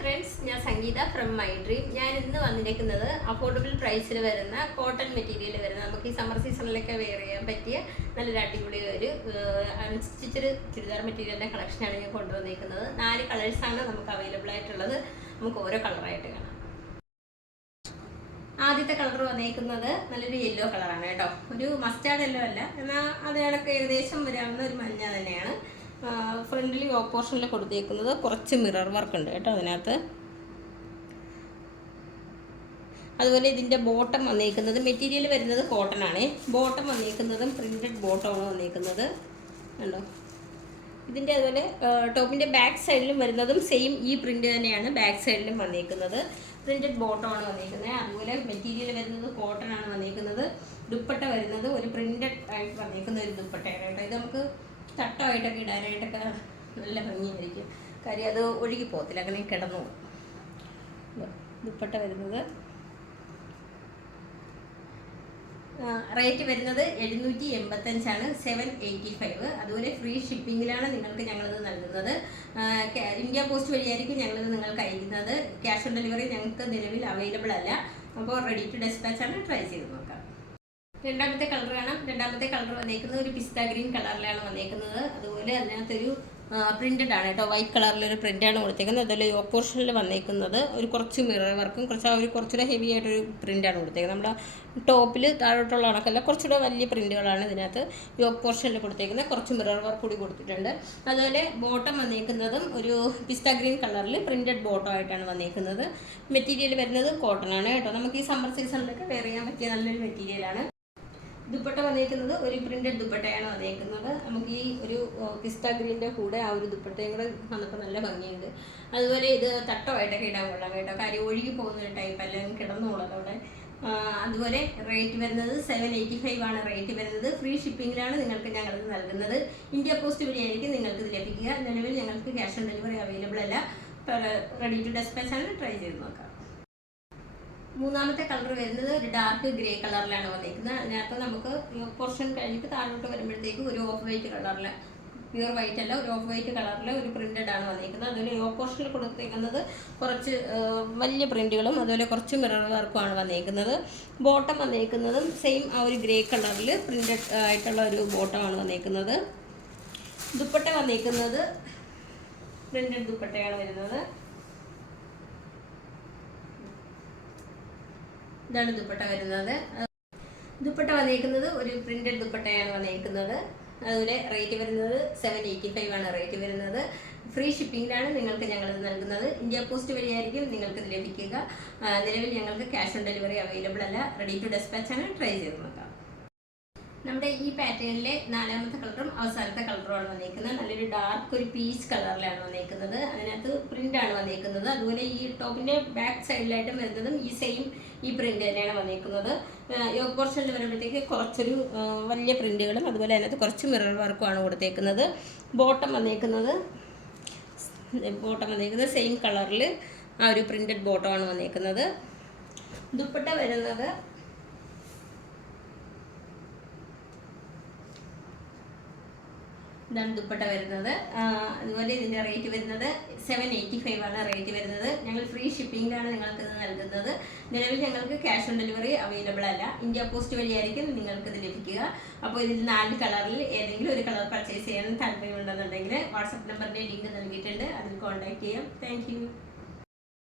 Friends ഞാൻ സംഗീത from my dream ഞാൻ ഇന്ന് വന്നിരിക്കുന്നത് അഫോർഡബിൾ പ്രൈസിൽ വരുന്ന കോട്ടൺ മെറ്റീരിയൽ വരുന്ന നമുക്ക് ഈ സമ്മർ സീസണിലൊക്കെ വെയർ ചെയ്യാൻ പറ്റിയ നല്ലൊരു അടിപൊളി ഒരു അൺസ്റ്റിച്ചഡ് ചുരിദാർ മെറ്റീരിയലിന്റെ കളക്ഷനാണ് ഞാൻ കൊണ്ടുവന്നിരിക്കുന്നത്. നാല് കളേഴ്സാണ് നമുക്ക് അവൈലബിൾ ആയിട്ടുള്ളത്. നമുക്ക് ഓരോ കളറായിട്ട് കാണാം. ആദ്യത്തെ കളർ വന്നേക്കുന്നത് നല്ലൊരു യെല്ലോ കളറാണ് കേട്ടോ. ഒരു മസ്റ്റാർഡ് യെല്ലോ അല്ല. എന്നാൽ അത് ഏകദേശം വരാവുന്ന ഒരു മഞ്ഞ തന്നെയാണ്. ഫ്രണ്ടിൽ ഓപ്പോർഷനിൽ കൊടുത്തേക്കുന്നത് കുറച്ച് മിറർ വർക്ക് ഉണ്ട് കേട്ടോ അതിനകത്ത്. അതുപോലെ ഇതിന്റെ ബോട്ടം വന്നേക്കുന്നത് മെറ്റീരിയൽ വരുന്നത് കോട്ടൺ ആണ്. ബോട്ടം വന്നേക്കുന്നതും പ്രിന്റഡ് ബോട്ടമാണ് വന്നേക്കുന്നത്. കണ്ടോ? ഇതിന്റെ അതുപോലെ ടോപ്പിന്റെ ബാക്ക് സൈഡിലും വരുന്നതും സെയിം ഈ പ്രിന്റ് തന്നെയാണ് ബാക്ക് സൈഡിലും വന്നേക്കുന്നത്. പ്രിന്റഡ് ബോട്ടമാണ് വന്നേക്കുന്നത്. അതുപോലെ മെറ്റീരിയൽ വരുന്നത് കോട്ടൺ ആണ് വന്നേക്കുന്നത്. ദുപ്പട്ട വരുന്നത് ഒരു പ്രിന്റഡ് ആയിട്ട് വന്നേക്കുന്ന ഒരു ദുപ്പട്ടയാണ് കേട്ടോ. ഇത് നമുക്ക് തട്ടമായിട്ടൊക്കെ ഇടാനായിട്ടൊക്കെ നല്ല ഭംഗിയായിരിക്കും. കാര്യം അത് ഒഴുകി പോകത്തില്ല അങ്ങനെ കിടന്നു. ദുപ്പട്ട വരുന്നത്. റേറ്റ് വരുന്നത് എഴുന്നൂറ്റി എൺപത്തഞ്ചാണ് സെവൻ എയ്റ്റി ഫൈവ്. അതുപോലെ ഫ്രീ ഷിപ്പിങ്ങിലാണ് നിങ്ങൾക്ക് ഞങ്ങളത് നൽകുന്നത്. ഇന്ത്യ പോസ്റ്റ് വഴിയായിരിക്കും ഞങ്ങളത് നിങ്ങൾക്ക് അയക്കുന്നത്. ക്യാഷ് ഓൺ ഡെലിവറി ഞങ്ങൾക്ക് നിലവിൽ അവൈലബിൾ അല്ല. അപ്പോൾ റെഡി ടു ഡെസ്പാച്ച് ആണ്. ട്രൈ ചെയ്ത് നോക്കാം. രണ്ടാമത്തെ കളർ കാണാം. രണ്ടാമത്തെ കളർ വന്നേക്കുന്നത് ഒരു പിസ്ത ഗ്രീൻ കളറിലാണ് വന്നേക്കുന്നത്. അതുപോലെ അതിനകത്തൊരു പ്രിന്റഡ് ആണ് കേട്ടോ. വൈറ്റ് കളറിലൊരു പ്രിന്റാണ് കൊടുത്തേക്കുന്നത്. അതുപോലെ ഓപ്പോർഷനിൽ പോർഷനിൽ വന്നേക്കുന്നത്. ഒരു കുറച്ച് മിറർ വർക്കും കുറച്ച് ആ ഒരു കുറച്ചുകൂടെ ഹെവി ആയിട്ടൊരു പ്രിന്റാണ് കൊടുത്തേക്കുന്നത്. നമ്മുടെ ടോപ്പിൽ താഴോട്ടുള്ള കണക്കല്ല കുറച്ചുകൂടെ വലിയ പ്രിന്റുകളാണ് ഇതിനകത്ത് ഈ ഓപ്പോർഷനിൽ കൊടുത്തേക്കുന്നത്. കുറച്ച് മിറർ വർക്ക് കൂടി കൊടുത്തിട്ടുണ്ട്. അതുപോലെ ബോട്ടം വന്നേക്കുന്നതും ഒരു പിസ്ത ഗ്രീൻ കളറിൽ പ്രിന്റഡ് ബോട്ടം ആയിട്ടാണ് വന്നേക്കുന്നത്. മെറ്റീരിയൽ വരുന്നത് കോട്ടൺ ആണ് കേട്ടോ. നമുക്ക് ഈ സമ്മർ സീസണിലൊക്കെ വെയർ ചെയ്യാൻ പറ്റിയ നല്ലൊരു മെറ്റീരിയലാണ് ദുപ്പട്ട വന്നേക്കുന്നത് ഒരു പ്രിന്റഡ് ദുപ്പട്ടയാണ് വന്നേക്കുന്നത് നമുക്ക് ഈ ഒരു പിസ്ത ഗ്രീന്റെ കൂടെ ആ ഒരു ദുപ്പട്ടയും കൂടെ വന്നപ്പോൾ നല്ല ഭംഗിയുണ്ട്. അതുപോലെ ഇത് തട്ടമായിട്ടൊക്കെ ഇടാൻ കൊള്ളാം കേട്ടോ. കാര്യം ഒഴുകി പോകുന്ന ഒരു ടൈപ്പ് അല്ലെങ്കിൽ കിടന്നുള്ളത് അവിടെ. അതുപോലെ റേറ്റ് വരുന്നത് സെവൻ എയ്റ്റി ഫൈവ് ആണ് റേറ്റ് വരുന്നത്. ഫ്രീ ഷിപ്പിങ്ങിലാണ് നിങ്ങൾക്ക് ഞങ്ങളിത് നൽകുന്നത്. ഇന്ത്യ പോസ്റ്റ് വഴിയായിരിക്കും നിങ്ങൾക്ക് ഇത് ലഭിക്കുക. നിലവിൽ ഞങ്ങൾക്ക് ക്യാഷ് ഓൺ ഡെലിവറി അവൈലബിൾ അല്ല. റെഡി ടു ഡെസ്പാച്ച് ആണ് ട്രൈ ചെയ്ത് നോക്കാം. മൂന്നാമത്തെ കളർ വരുന്നത് ഒരു ഡാർക്ക് ഗ്രേ കളറിലാണ് വന്നിരിക്കുന്നത്. അതിനകത്ത് നമുക്ക് പോർഷൻ കഴിഞ്ഞിട്ട് താഴോട്ട് വരുമ്പോഴത്തേക്ക് ഒരു ഓഫ് വൈറ്റ് കളറിൽ പ്യൂർ വൈറ്റ് അല്ല ഒരു ഓഫ് വൈറ്റ് കളറിൽ ഒരു പ്രിന്റഡ് ആണ് വന്നിരിക്കുന്നത്. അതുപോലെ ഓഫ് പോർഷനിൽ കൊടുത്തിരിക്കുന്നത് കുറച്ച് വലിയ പ്രിന്റുകളും അതുപോലെ കുറച്ച് മിറർ വർക്കുമാണ് വന്നിരിക്കുന്നത്. ബോട്ടം വന്നിരിക്കുന്നതും സെയിം ആ ഒരു ഗ്രേ കളറിൽ പ്രിന്റഡ് ആയിട്ടുള്ള ഒരു ബോട്ടമാണ് വന്നിരിക്കുന്നത്. ദുപ്പട്ട വന്നിരിക്കുന്നത് പ്രിന്റഡ് ദുപ്പട്ടയാണ് വരുന്നത്. ഇതാണ് ദുപ്പട്ട വരുന്നത്. ദുപ്പട്ട വന്നേക്കുന്നത് ഒരു പ്രിന്റഡ് ദുപ്പട്ടയാണ് വന്നേക്കുന്നത് അതുപോലെ റേറ്റ് വരുന്നത് സെവൻ എയ്റ്റി ഫൈവ് ആണ് റേറ്റ് വരുന്നത്. ഫ്രീ ഷിപ്പിങ്ങിലാണ് നിങ്ങൾക്ക് ഞങ്ങളിത് നൽകുന്നത്. ഇന്ത്യ പോസ്റ്റ് വഴിയായിരിക്കും നിങ്ങൾക്ക് ലഭിക്കുക. നിലവിൽ ഞങ്ങൾക്ക് ക്യാഷ് ഓൺ ഡെലിവറി അവൈലബിൾ അല്ല. റെഡി ടു ഡെസ്പാച്ച് ആണ് ട്രൈ ചെയ്ത് നോക്കാം നമ്മുടെ ഈ പാറ്റേണിലെ നാലാമത്തെ കളറും അവസാനത്തെ കളറുമാണ് വന്നേക്കുന്നത്. നല്ലൊരു ഡാർക്ക് ഒരു പീച്ച് കളറിലാണ് വന്നേക്കുന്നത്. അതിനകത്ത് പ്രിന്റ് ആണ് വന്നേക്കുന്നത്. അതുപോലെ ഈ ടോപ്പിന്റെ ബാക്ക് സൈഡിലായിട്ടും വരുന്നതും ഈ സെയിം ഈ പ്രിന്റ് തന്നെയാണ് വന്നേക്കുന്നത്. യോഗ പോർഷനിൽ വരുമ്പോഴത്തേക്ക് കുറച്ചൊരു വലിയ പ്രിന്റുകളും അതുപോലെ അതിനകത്ത് കുറച്ച് മിറർ വർക്കുമാണ് കൊടുത്തേക്കുന്നത്. ബോട്ടം വന്നേക്കുന്നത് ബോട്ടം വന്നേക്കുന്നത് സെയിം കളറിൽ ആ ഒരു പ്രിന്റഡ് ബോട്ടമാണ് വന്നേക്കുന്നത്. ദുപ്പട്ട വരുന്നത് ഇതാണ് ദുപ്പട്ട വരുന്നത്. അതുപോലെ ഇതിന്റെ റേറ്റ് വരുന്നത് സെവൻ എയ്റ്റി ഫൈവ് ആണ് റേറ്റ് വരുന്നത്. ഞങ്ങൾ ഫ്രീ ഷിപ്പിംഗിലാണ് നിങ്ങൾക്ക് ഇത് നൽകുന്നത്. നിലവിൽ ഞങ്ങൾക്ക് ക്യാഷ് ഓൺ ഡെലിവറി അവൈലബിൾ അല്ല. ഇന്ത്യ പോസ്റ്റ് വഴിയായിരിക്കും നിങ്ങൾക്ക് ഇത് ലഭിക്കുക. അപ്പോൾ ഇതിൽ നാല് കളറിൽ ഏതെങ്കിലും ഒരു കളർ പർച്ചേസ് ചെയ്യാൻ താല്പര്യമുണ്ടെന്നുണ്ടെങ്കിൽ വാട്സപ്പ് നമ്പറിന്റെ ലിങ്ക് നൽകിയിട്ടുണ്ട്. അതിൽ കോൺടാക്ട് ചെയ്യാം. താങ്ക്